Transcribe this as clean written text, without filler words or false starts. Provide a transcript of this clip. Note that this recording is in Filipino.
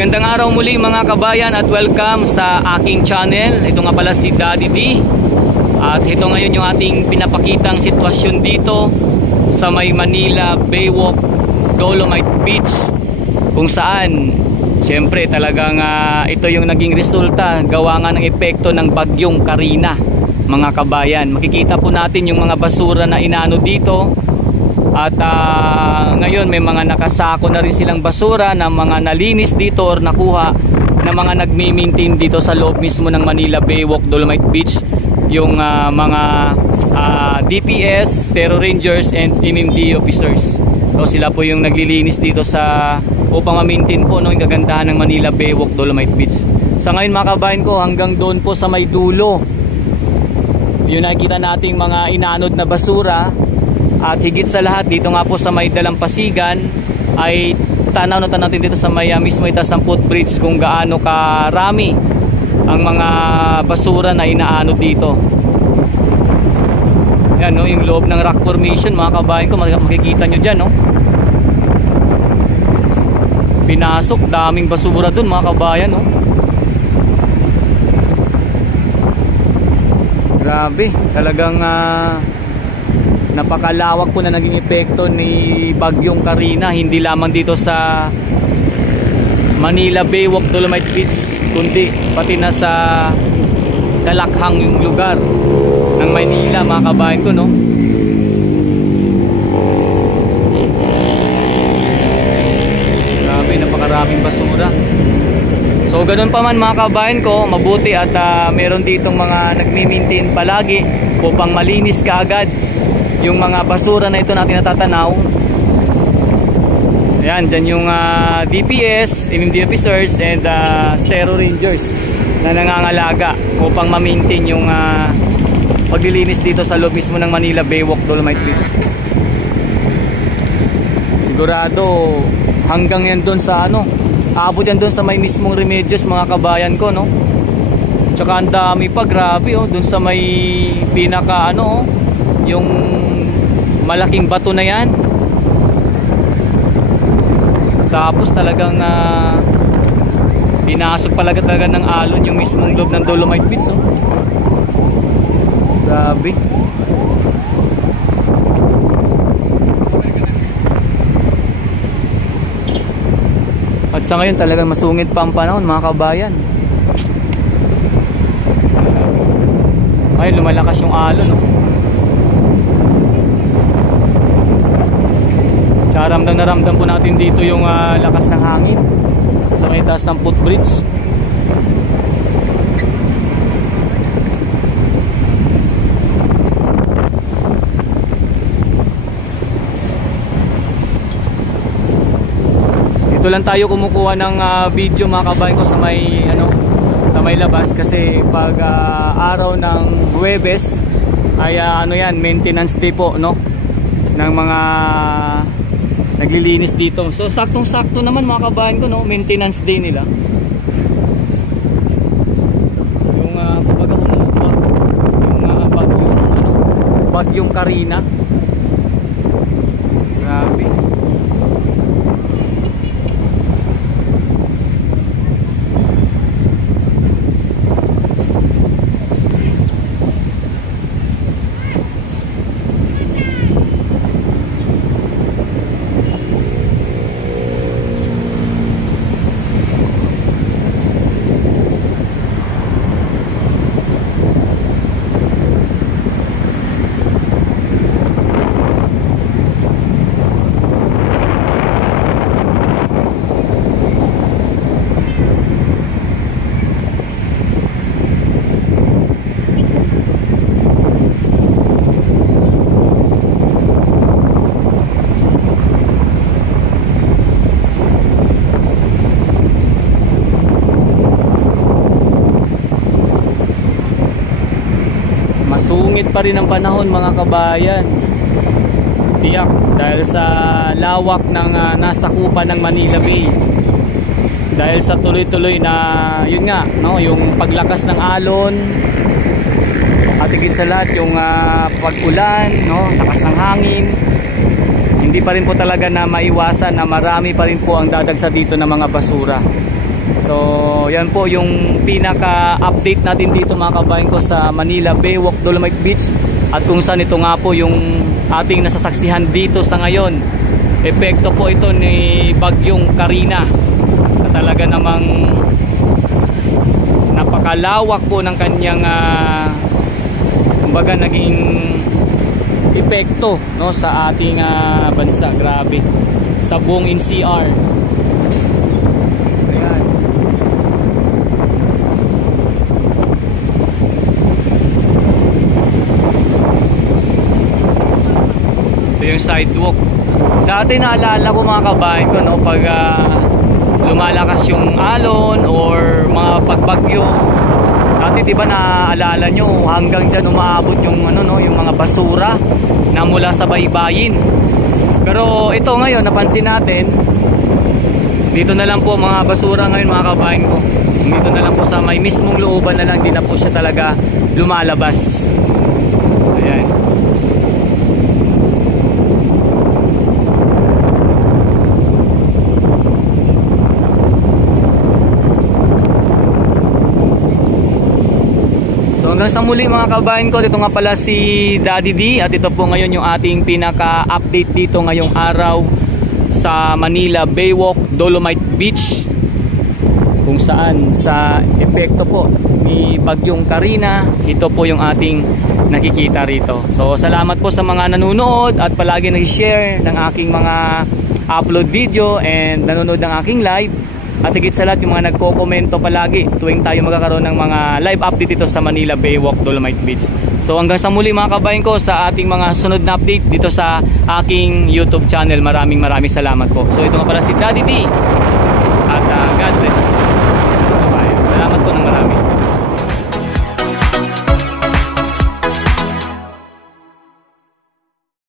Magandang araw muli mga kabayan at welcome sa aking channel. Ito nga pala si Daddy D. At ito ngayon yung ating pinapakitang sitwasyon dito sa may Manila Baywalk Dolomite Beach, kung saan siyempre talagang ito yung naging resulta gawa nga ng epekto ng bagyong Karina mga kabayan. Makikita po natin yung mga basura na inaano dito. At ngayon may mga nakasako na rin silang basura na mga nalinis dito or nakuha na mga nagmi-maintain dito sa loob mismo ng Manila Baywalk Dolomite Beach, yung mga DPS, Terror Rangers and MMD officers. So sila po yung naglilinis dito sa upang ma-maintain po yung kagandahan ng Manila Baywalk Dolomite Beach. Sa ngayon mga kabayan ko, hanggang doon po sa may dulo yung nakikita nating mga inaanod na basura. At higit sa lahat dito nga po sa may Dalampasigan ay tanaw natin dito sa may mismo itaas ng footbridge kung gaano karami ang mga basura na inaano dito. Yan no, yung loob ng rock formation mga kabayan ko, makikita nyo dyan no. Pinasok, daming basura dun mga kabayan no. Grabe, talagang napakalawak po na naging epekto ni bagyong Karina, hindi lamang dito sa Manila Baywalk Dolomite Beach kundi pati na sa kalakhang yung lugar ng Maynila mga kabayan ko no. Grabe, napakaraming basura. So ganun pa man mga kabayan ko, mabuti at meron ditong mga nagmi-maintain palagi upang malinis kaagad yung mga basura na ito natin natatanaw. Ayan, dyan yung DPS, MMD officers and Terror Rangers na nangangalaga upang ma-maintain yung paglilinis dito sa loob mismo ng Manila Baywalk Dolomite Beach. Sigurado hanggang yan doon sa aabot yan doon sa may mismong Remedios mga kabayan ko no. Tsaka ang dami pa, grabe doon sa may pinaka yung malaking bato na yan. Tapos talagang pinasok talaga ng alon yung mismong loob ng Dolomite Beach grabe. At sa ngayon talagang masungit pa ang panahon mga kabayan. Ay, lumalakas yung alon Ramdam na ramdam po natin dito yung lakas ng hangin sa may taas ng footbridge. Dito lang tayo kumukuha ng video mga kabayan ko sa may sa may labas kasi pag araw ng Huwebes ay yan, maintenance day po ng mga naglilinis dito. So saktong-sakto naman mga kabayan ko maintenance day nila. Yung kumbaga yung bagyong Karina. Grabe. Masungit pa rin ang panahon mga kabayan. Tiyak dahil sa lawak ng nasakupan ng Manila Bay. Dahil sa tuloy-tuloy na yun nga yung paglakas ng alon at higit sa lahat yung pag-ulan, lakas ng hangin. Hindi pa rin po talaga na maiwasan na marami pa rin po ang dadagsa dito ng mga basura. So yan po yung pinaka-update natin dito mga kabayan ko sa Manila Baywalk Dolomite Beach, at kung saan ito nga po yung ating nasasaksihan dito sa ngayon. Epekto po ito ni Bagyong Karina na talaga namang napakalawak po ng kanyang kumbaga naging epekto, no, sa ating bansa. Grabe, sa buong NCR. Ayan. Ito yung sidewalk. Dati naalala ko mga kabayan ko, no, pag lumalakas yung alon or mga pagbagyo, dati di ba naaalala nyo hanggang dyan umaabot yung ano, no, yung mga basura na mula sa baybayin. Pero ito ngayon napansin natin, dito na lang po mga basura ngayon mga kabayan ko. Dito na lang po sa may mismong looban na lang, di na po siya talaga lumalabas. Ayan. Hanggang sa muli mga kabayan ko, ito nga pala si Daddy D, at ito po ngayon yung ating pinaka-update dito ngayong araw sa Manila Baywalk Dolomite Beach, kung saan sa epekto po ni Bagyong Karina, ito po yung ating nakikita rito. So salamat po sa mga nanonood at palagi nag-share ng aking mga upload video and nanonood ng aking live. At higit sa lahat yung mga nagko-komento palagi tuwing tayo magkakaroon ng mga live update dito sa Manila Baywalk Dolomite Beach. So hanggang sa muli mga kabayan ko sa ating mga sunod na update dito sa aking YouTube channel. Maraming salamat po. So ito nga pala si Daddy D.